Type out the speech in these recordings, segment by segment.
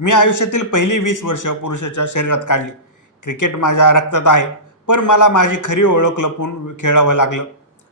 मी आयुष्यातील पहिली वीस वर्ष पुरुषाच्या शरीरात काढली. क्रिकेट माझ्या रक्तात आहे पण मला माझी खरी ओळख लपून खेळावं लागलं.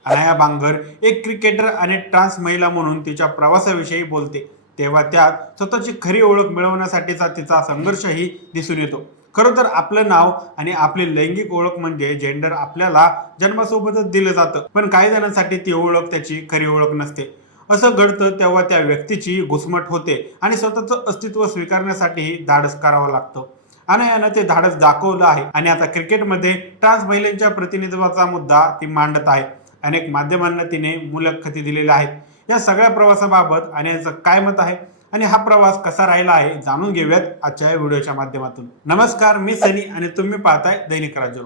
अनाया बांगर एक क्रिकेटर आणि ट्रान्स महिला म्हणून तिच्या प्रवासाविषयी बोलते. तेव्हा त्यात स्वतःची खरी ओळख मिळवण्यासाठीचा तिचा संघर्षही दिसून येतो. खरं तर आपलं नाव आणि आपली लैंगिक ओळख म्हणजे जेंडर आपल्याला जन्मासोबतच दिलं जातं पण काही जणांसाठी ती ओळख त्याची खरी ओळख नसते. असं घडतं तेव्हा त्या व्यक्तीची घुसमट होते आणि स्वतःचं अस्तित्व स्वीकारण्यासाठीही धाडस करावं लागतं. अनयानं ते धाडस दाखवलं आहे आणि आता क्रिकेटमध्ये ट्रान्स महिलांच्या प्रतिनिधित्वाचा मुद्दा ती मांडत आहे. अनेक माध्यमांना तिने मुलाखती दिलेल्या आहेत. या सगळ्या प्रवासाबाबत अनयाचं काय मत आहे? आणि हा प्रवास कसा राहिला आहे जाणून घेऊयात आजच्या या व्हिडिओच्या माध्यमातून. नमस्कार मी सनी आणि तुम्ही पाहताय दैनिक राज्य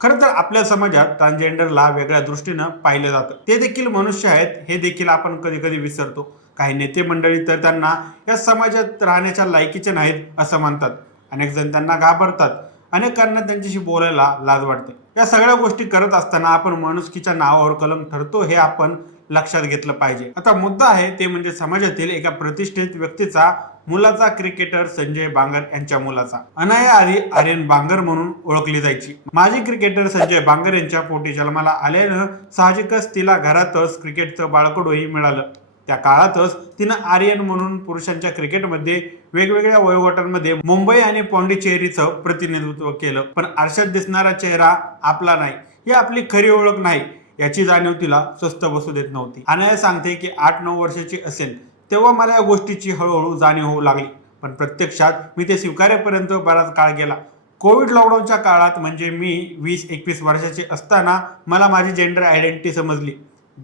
खरं तर आपल्या समाजात ट्रान्सजेंडरला वेगळ्या दृष्टीनं पाहिलं जातं. ते देखील मनुष्य आहेत हे देखील आपण कधी कधी विसरतो. काही नेते मंडळी तर त्यांना या समाजात राहण्याच्या लायकीचे नाहीत असं म्हणतात. अनेक जण त्यांना घाबरतात. अनेकांना त्यांच्याशी बोलायला लाज वाटते. या सगळ्या गोष्टी करत असताना आपण माणुसकीच्या नावावर कलम ठरतो हे आपण लक्षात घेतलं पाहिजे. आता मुद्दा आहे ते म्हणजे समाजातील एका प्रतिष्ठित व्यक्तीचा मुलाचा क्रिकेटर संजय बांगर यांच्या मुलाचा. अनाया आधी आर्यन बांगर म्हणून ओळखली जायची. माजी क्रिकेटर संजय बांगर यांच्या पोटी जन्माला आल्यानं साहजिकच तिला घरातच क्रिकेटचं बाळकडूही मिळालं. त्या काळातच तिनं आर्यन म्हणून पुरुषांच्या क्रिकेटमध्ये वेगवेगळ्या वयोगटांमध्ये मुंबई आणि पॉंडिचेरीचं प्रतिनिधित्व केलं. पण आरशात दिसणारा चेहरा आपला नाही. ही आपली खरी ओळख नाही. याची जाणीव तिला स्वस्त बसू देत नव्हती. अनाया सांगते की आठ नऊ वर्षाची असेल तेव्हा मला या गोष्टीची हळूहळू जाणीव होऊ लागली. पण प्रत्यक्षात मी ते स्वीकारेपर्यंत बराच काळ गेला. कोविड लॉकडाऊनच्या काळात म्हणजे मी वीस एकवीस वर्षाचे असताना मला माझी जेंडर आयडेंटिटी समजली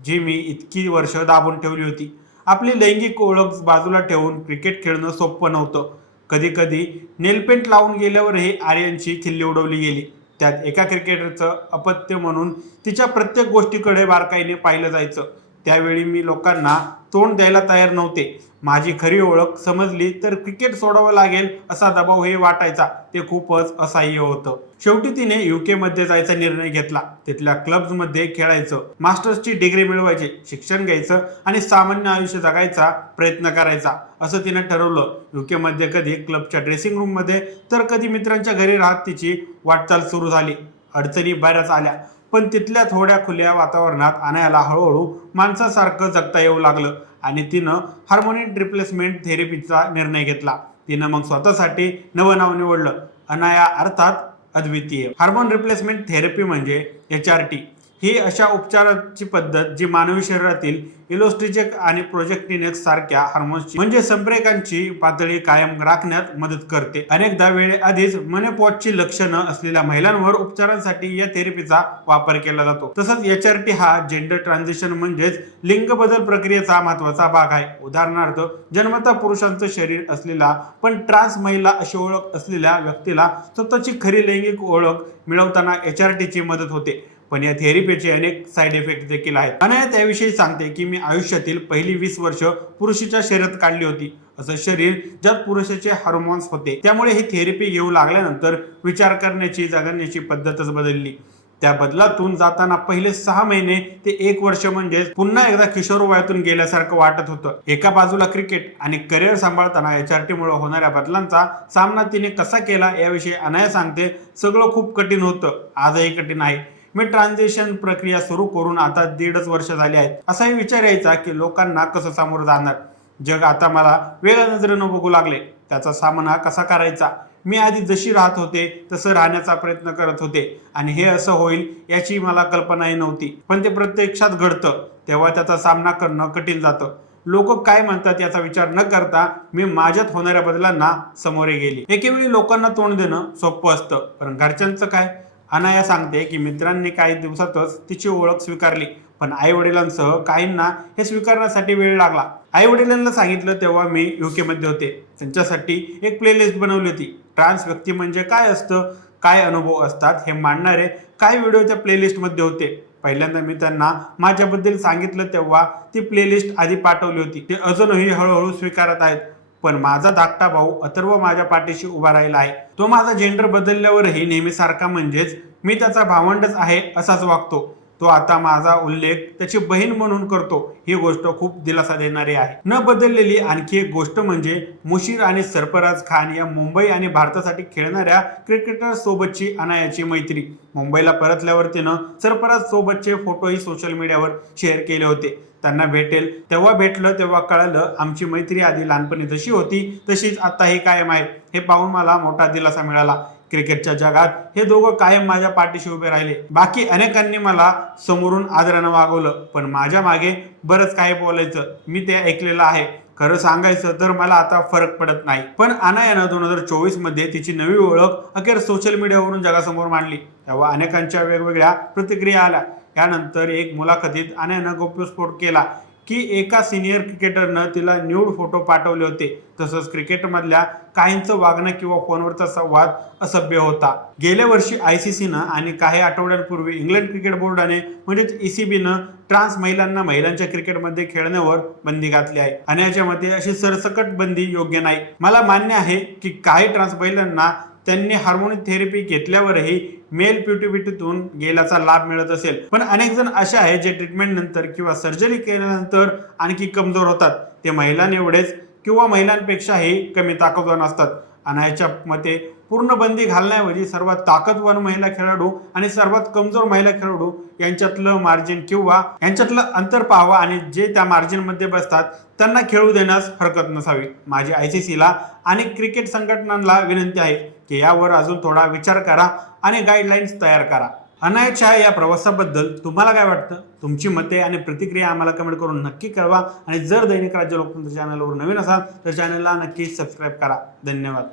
जी मी इतकी वर्ष दाबून ठेवली होती. आपली लैंगिक ओळख बाजूला ठेवून क्रिकेट खेळणं सोपं नव्हतं. कधी कधी नेलपेंट लावून गेल्यावरही आर्यनची खिल्ली उडवली गेली. त्यात एका क्रिकेटरचं अपत्य म्हणून तिच्या प्रत्येक गोष्टीकडे बारकाईने पाहिलं जायचं. त्यावेळी मी लोकांना तोंड द्यायला तयार नव्हते. माझी खरी ओळख समजली तर क्रिकेट सोडावं लागेल असा दबाव हे वाटायचा. ते खूपच असह्य होतं. शेवटी तिने युके मध्ये जायचा निर्णय घेतला. तिथल्या क्लब्समध्ये खेळायचं मास्टर्सची डिग्री मिळवायची शिक्षण घ्यायचं आणि सामान्य आयुष्य जगायचा प्रयत्न करायचा असं तिने ठरवलं. युके मध्ये कधी क्लबच्या ड्रेसिंग रूममध्ये तर कधी मित्रांच्या घरी राहत तिची वाटचाल सुरू झाली. अडचणी बऱ्याच आल्या. पण तिथल्या थोड्या खुल्या वातावरणात आणायला हळूहळू माणसासारखं जगता येऊ लागलं आणि तिनं हार्मोनिक रिप्लेसमेंट थेरपीचा निर्णय घेतला. तिनं मग स्वतःसाठी नवं नाव निवडलं. अनाया अर्थात अद्वितीय. हार्मोन रिप्लेसमेंट थेरपी म्हणजे एच आर टी. ही अशा उपचाराची पद्धत जी मानवी शरीरातील इलोस्ट्रिजेक आणि प्रोजेक्टिनेक सारख्या हार्मोन्सची म्हणजे संप्रेरकांची पातळी कायम राखण्यात मदत करते. अनेकदा वेळेआधीच मनेपॉटची लक्षणं असलेल्या महिलांवर उपचारांसाठी या थेरपीचा वापर केला जातो. तसंच एच आर टी हा जेंडर ट्रान्झिशन म्हणजेच लिंग बदल प्रक्रियेचा महत्त्वाचा भाग आहे. उदाहरणार्थ जन्मता पुरुषांचं शरीर असलेला पण ट्रान्स महिला अशी ओळख असलेल्या व्यक्तीला स्वतःची खरी लैंगिक ओळख मिळवताना एच आर टीची मदत होते. पण या थेरपीचे अनेक साईड इफेक्ट देखील आहेत. अनया त्याविषयी सांगते की मी आयुष्यातील पहिली वीस वर्ष पुरुषीच्या शरीरात काढली होती. असं शरीर ज्यात पुरुषाचे हार्मोन्स होते त्यामुळे ही थेरपी घेऊ लागल्यानंतर विचार करण्याची जगण्याची पद्धतच बदलली. त्या बदलातून जाताना पहिले सहा महिने ते एक वर्ष म्हणजे पुन्हा एकदा किशोर वयातून गेल्यासारखं वाटत होतं. एका बाजूला क्रिकेट आणि करिअर सांभाळताना एच आर टीमुळे होणाऱ्या बदलांचा सामना तिने कसा केला याविषयी अनाया सांगते. सगळं खूप कठीण होतं. आजही कठीण आहे. मी ट्रान्झिशन प्रक्रिया सुरू करून आता दीडच वर्ष झाली आहेत. असाही विचार यायचा की लोकांना कसं सामोरं जाणार? जग आता मला वेगळ्या नजरेनं बघू लागले. त्याचा सामना कसा करायचा? मी आधी जशी राहत होते तसं राहण्याचा प्रयत्न करत होते. आणि हे असं होईल याची मला कल्पनाही नव्हती. पण ते प्रत्यक्षात घडतं. तेव्हा त्याचा सामना करणं कठीण जातं. लोक काय म्हणतात याचा विचार न करता मी माझ्यात होणाऱ्या बदलांना समोरे गेली. एकेवेळी लोकांना तोंड देणं सोपं असतं. पण घरच्यांचं काय? अनाया सांगते की मित्रांनी काही दिवसातच तिची ओळख स्वीकारली पण आई वडिलांसह काहींना हे स्वीकारण्यासाठी वेळ लागला. आई वडिलांना सांगितलं तेव्हा मी युके मध्ये होते. त्यांच्यासाठी एक प्लेलिस्ट बनवली होती. ट्रान्स व्यक्ती म्हणजे काय असतं काय अनुभव असतात हे मांडणारे काय व्हिडिओ त्या प्लेलिस्टमध्ये होते. पहिल्यांदा मी त्यांना माझ्याबद्दल सांगितलं तेव्हा ती प्लेलिस्ट आधी पाठवली होती. ते अजूनही हळूहळू स्वीकारत आहेत. पण माझा धाकटा भाऊ अथर्व माझ्या पाठीशी उभा राहिला आहे. तो माझा जेंडर बदलल्यावरही नेहमी सारखा म्हणजेच मी त्याचा भावंडच आहे असाच वागतो. तो आता माझा उल्लेख त्याची बहीण म्हणून करतो ही गोष्ट खूप दिलासा देणारी आहे. न बदललेली आणखी एक गोष्ट म्हणजे मुशीर आणि सरफराज खान या मुंबई आणि भारतासाठी खेळणाऱ्या क्रिकेटर सोबतची अनायाची मैत्री. मुंबईला परतल्यावर तिनं सरफराज सोबतचे फोटोही सोशल मीडियावर शेअर केले होते. त्यांना भेटेल. तेव्हा भेटलं तेव्हा कळलं आमची मैत्री आधी लहानपणी जशी होती तशीच आता ही कायम आहे. हे पाहून मला मोठा दिलासा मिळाला. क्रिकेटच्या जगात हे दोघं कायम माझ्या पाठीशी उभे राहिले. बाकी अनेकांनी मला समोरून आदरानं वागवलं. पण माझ्या मागे बरंच काही बोलायचं. मी ते ऐकलेलं आहे. खरं सांगायचं तर मला आता फरक पडत नाही. पण अनायानं दोन हजार चोवीसमध्ये तिची नवी ओळख अखेर सोशल मीडियावरून जगासमोर मांडली. तेव्हा अनेकांच्या वेगवेगळ्या प्रतिक्रिया आल्या. यानंतर एक मुलाखतीत आण्यानं गौप्यस्फोट केला की एका सिनियर क्रिकेटरनं तिला न्यूड फोटो पाठवले होते. तसंच क्रिकेटमधल्या काहींचं वागणं किंवा फोनवरचा संवाद असभ्य होता. गेल्या वर्षी आय सी सीनं आणि काही आठवड्यांपूर्वी इंग्लंड क्रिकेट बोर्डाने म्हणजेच ई सी बीनं ट्रान्स महिलांना महिलांच्या क्रिकेटमध्ये खेळण्यावर बंदी घातली आहे. आणि याच्या मते अशी सरसकट बंदी योग्य नाही. मला मान्य आहे की काही ट्रान्स महिलांना त्यांनी हार्मोनिक थेरपी घेतल्यावरही मेल प्युटिबिटीतून गेल्याचा लाभ मिळत असेल. पण अनेक जण असे आहेत जे ट्रीटमेंट नंतर किंवा सर्जरी केल्यानंतर आणखी कमजोर होतात. ते महिलांएवढेच किंवा महिलांपेक्षाही कमी ताकदवान असतात. आणि याच्या मते पूर्ण बंदी घालण्याऐवजी सर्वात ताकदवान महिला खेळाडू आणि सर्वात कमजोर महिला खेळाडू यांच्यातलं मार्जिन किंवा यांच्यातलं अंतर पाहावं आणि जे त्या मार्जिनमध्ये बसतात त्यांना खेळू देण्यास हरकत नसावी. माझी आय सी सीला आणि क्रिकेट संघटनांना विनंती आहे की यावर अजून थोडा विचार करा आणि गाईडलाईन्स तयार करा. अनायच्या या प्रवासाबद्दल तुम्हाला काय वाटतं? तुमची मते आणि प्रतिक्रिया आम्हाला कमेंट करून नक्की कळवा. आणि जर दैनिक राज्य लोकतंत्र चॅनलवर नवीन असाल तर चॅनलला नक्की सबस्क्राईब करा. धन्यवाद.